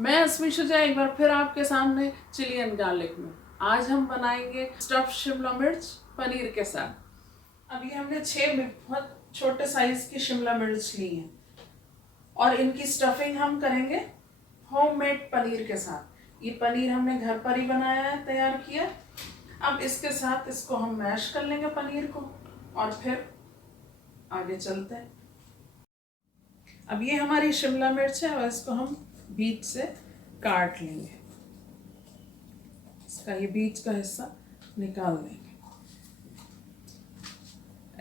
मैं अस्मी शुजा एक बार फिर आपके सामने चिलियन गार्लिक में। आज हम बनाएंगे स्टफ्ड शिमला मिर्च पनीर के साथ। अभी हमने 6 बहुत छोटे साइज की शिमला मिर्च ली है और इनकी स्टफिंग हम करेंगे होममेड पनीर के साथ। ये पनीर हमने घर पर ही बनाया है, तैयार किया। अब इसके साथ इसको हम मैश कर लेंगे पनीर को और फिर आगे चलते हैं। अब ये हमारी शिमला मिर्च है और इसको हम बीच से काट लेंगे। इसका ये बीच का हिस्सा निकाल लेंगे।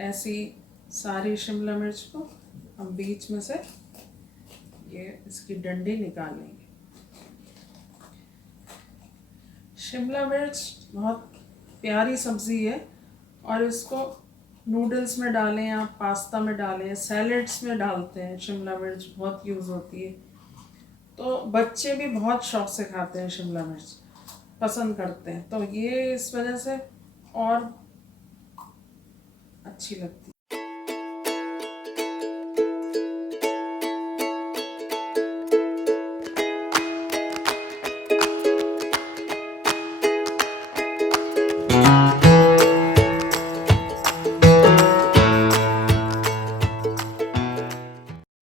ऐसी सारी शिमला मिर्च को हम बीच में से ये इसकी डंडी निकाल लेंगे। शिमला मिर्च बहुत प्यारी सब्जी है और इसको नूडल्स में डालें, आप पास्ता में डालें, सैलड्स में डालते हैं। शिमला मिर्च बहुत यूज़ होती है, तो बच्चे भी बहुत शौक से खाते हैं, शिमला मिर्च पसंद करते हैं, तो ये इस वजह से और अच्छी लगती है।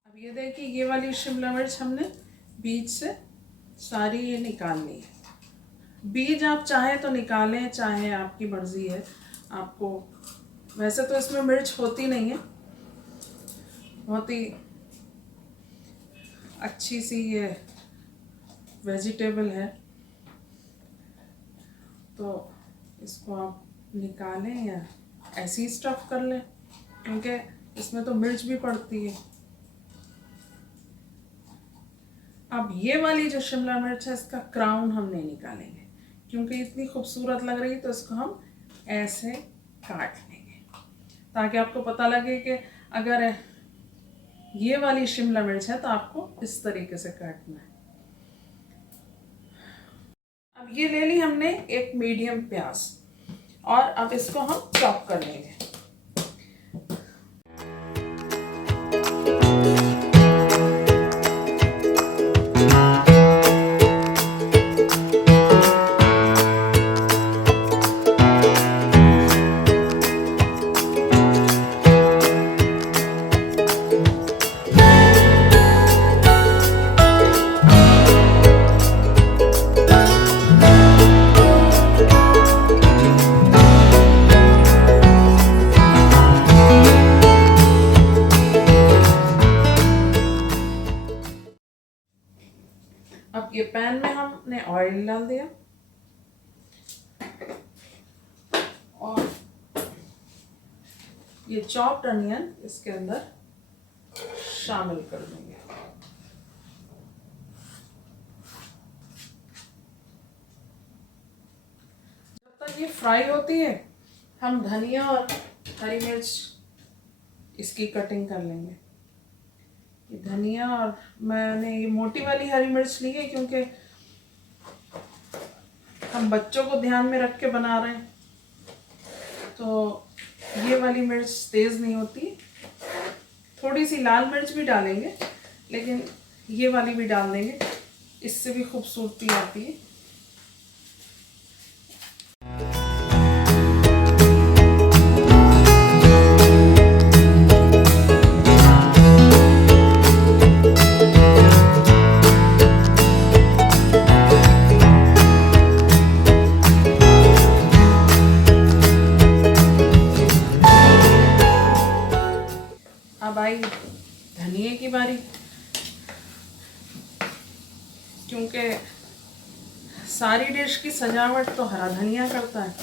अब ये देखिए, ये वाली शिमला मिर्च हमने बीज से सारी ये निकाल ली है। बीज आप चाहें तो निकालें, चाहे आपकी मर्जी है। आपको वैसे तो इसमें मिर्च होती नहीं है, बहुत ही अच्छी सी ये वेजिटेबल है, तो इसको आप निकालें या ऐसे ही स्टफ कर लें, क्योंकि इसमें तो मिर्च भी पड़ती है। अब ये वाली जो शिमला मिर्च है, इसका क्राउन हम नहीं निकालेंगे क्योंकि इतनी खूबसूरत लग रही है, तो इसको हम ऐसे काट लेंगे ताकि आपको पता लगे कि अगर ये वाली शिमला मिर्च है तो आपको इस तरीके से काटना है। अब ये ले ली हमने एक मीडियम प्याज और अब इसको हम चॉप कर लेंगे। अब ये पैन में हमने ऑयल डाल दिया और ये चॉप्ड अनियन इसके अंदर शामिल कर देंगे। जब तक ये फ्राई होती है, हम धनिया और हरी मिर्च इसकी कटिंग कर लेंगे। ये धनिया, और मैंने ये मोटी वाली हरी मिर्च ली है क्योंकि हम बच्चों को ध्यान में रख के बना रहे हैं, तो ये वाली मिर्च तेज़ नहीं होती। थोड़ी सी लाल मिर्च भी डालेंगे, लेकिन ये वाली भी डाल देंगे, इससे भी खूबसूरती आती है। अब आई धनिए की बारी, क्योंकि सारी डिश की सजावट तो हरा धनिया करता है।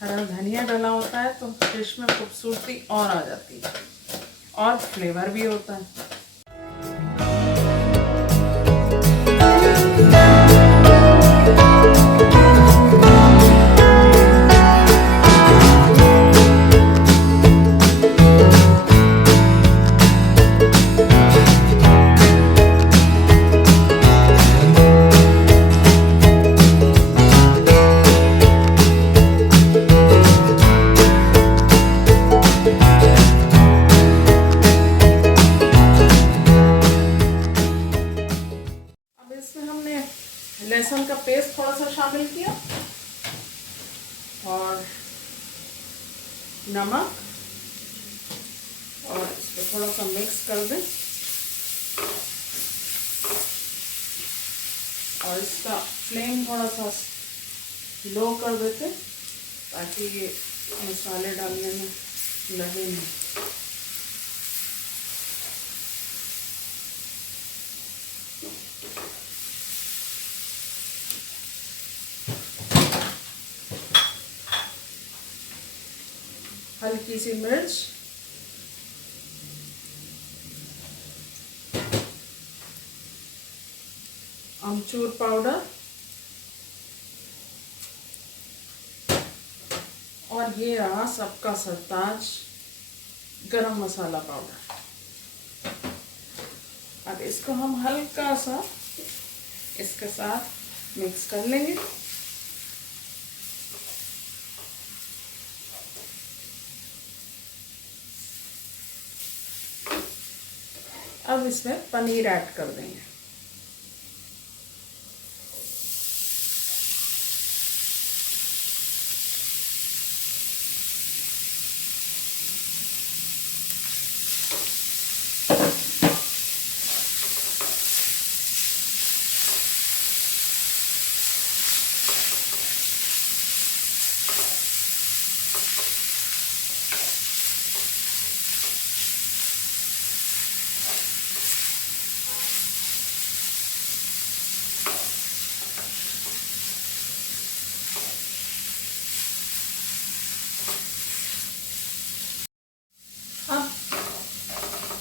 हरा धनिया डला होता है तो डिश में खूबसूरती और आ जाती है और फ्लेवर भी होता है। नमक और इसको थोड़ा सा मिक्स कर दें और इसका फ्लेम थोड़ा सा लो कर देते ताकि ये मसाले डालने में लगे नहीं। हल्की सी मिर्च, अमचूर पाउडर और ये रहा सबका सरताज गरम मसाला पाउडर। अब इसको हम हल्का सा इसके साथ मिक्स कर लेंगे। अब इसमें पनीर ऐड कर देंगे।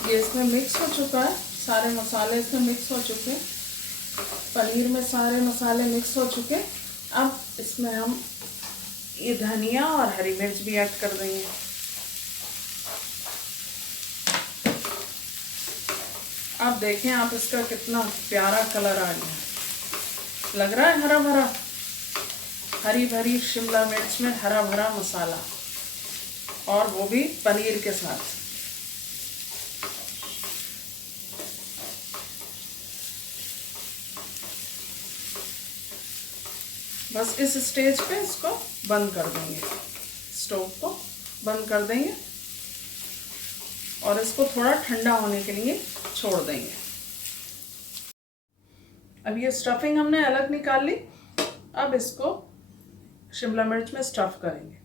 ये इसमें मिक्स हो चुका है, सारे मसाले इसमें मिक्स हो चुके, पनीर में सारे मसाले मिक्स हो चुके। अब इसमें हम ये धनिया और हरी मिर्च भी ऐड कर देंगे। अब देखें आप इसका कितना प्यारा कलर आ गया, लग रहा है हरा भरा, हरी भरी शिमला मिर्च में हरा भरा मसाला और वो भी पनीर के साथ। बस इस स्टेज पे इसको बंद कर देंगे, स्टोव को बंद कर देंगे और इसको थोड़ा ठंडा होने के लिए छोड़ देंगे। अब ये स्टफिंग हमने अलग निकाल ली, अब इसको शिमला मिर्च में स्टफ करेंगे।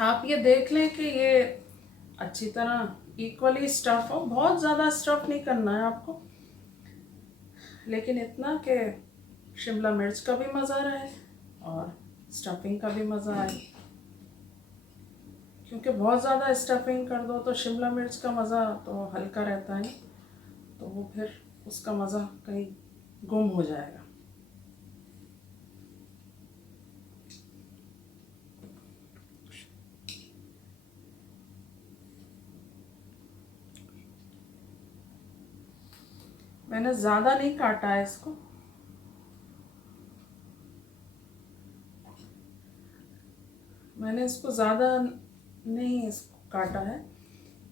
आप ये देख लें कि ये अच्छी तरह इक्वली स्टफ हो, बहुत ज़्यादा स्टफ नहीं करना है आपको, लेकिन इतना कि शिमला मिर्च का भी मज़ा रहे और स्टफिंग का भी मज़ा आए। क्योंकि बहुत ज़्यादा स्टफिंग कर दो तो शिमला मिर्च का मज़ा तो हल्का रहता है, तो वो फिर उसका मज़ा कहीं गुम हो जाएगा। मैंने ज़्यादा नहीं काटा है इसको, मैंने इसको ज़्यादा नहीं इसको काटा है,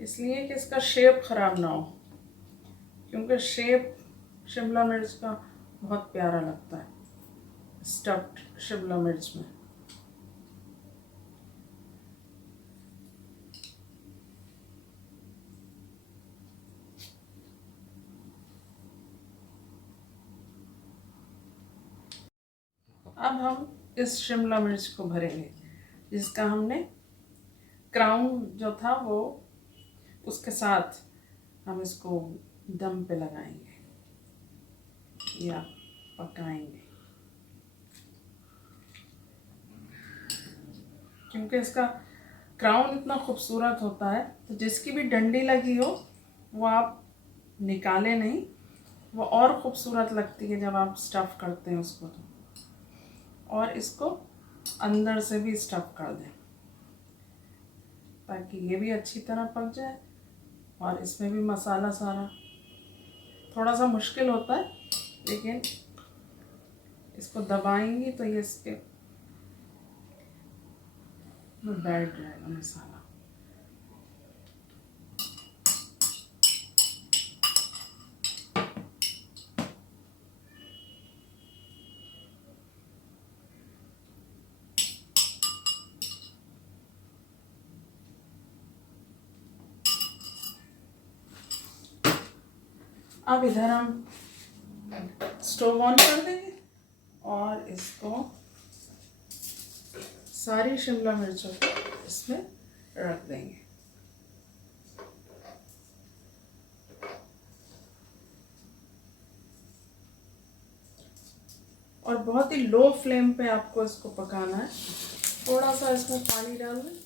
इसलिए कि इसका शेप ख़राब ना हो, क्योंकि शेप शिमला मिर्च का बहुत प्यारा लगता है स्टफ्ड शिमला मिर्च में। अब हम इस शिमला मिर्च को भरेंगे, जिसका हमने क्राउन जो था वो उसके साथ हम इसको दम पे लगाएंगे। ये आप पकाएंगे, क्योंकि इसका क्राउन इतना खूबसूरत होता है, तो जिसकी भी डंडी लगी हो वो आप निकाले नहीं, वो और ख़ूबसूरत लगती है जब आप स्टफ़ करते हैं उसको। तो और इसको अंदर से भी स्टफ़ कर दें ताकि ये भी अच्छी तरह पक जाए और इसमें भी मसाला सारा। थोड़ा सा मुश्किल होता है, लेकिन इसको दबाएंगी तो ये इसके में बैठ जाएगा मसाला। अब इधर हम स्टोव ऑन कर देंगे और इसको सारी शिमला मिर्चों को इसमें रख देंगे। और बहुत ही लो फ्लेम पे आपको इसको पकाना है। थोड़ा सा इसमें पानी डाल दें।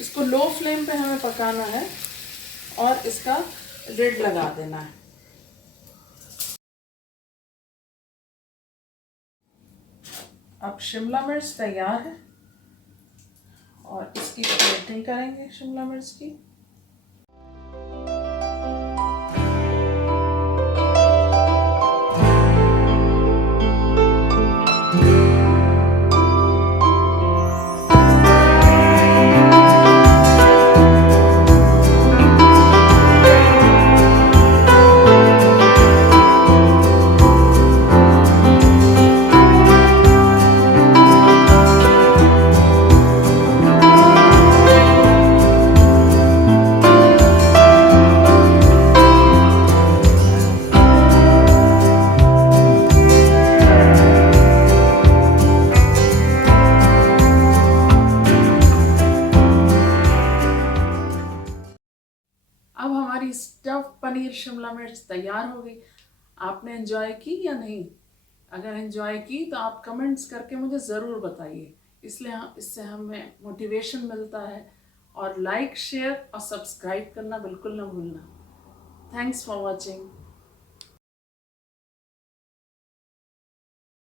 इसको लो फ्लेम पे हमें पकाना है और इसका लिड लगा देना है। अब शिमला मिर्च तैयार है और इसकी प्लेटिंग करेंगे शिमला मिर्च की। अब हमारी स्टफ पनीर शिमला मिर्च तैयार हो गई। आपने एंजॉय की या नहीं? अगर एंजॉय की तो आप कमेंट्स करके मुझे ज़रूर बताइए, इसलिए इससे हमें मोटिवेशन मिलता है। और लाइक, शेयर और सब्सक्राइब करना बिल्कुल ना भूलना। Thanks for watching.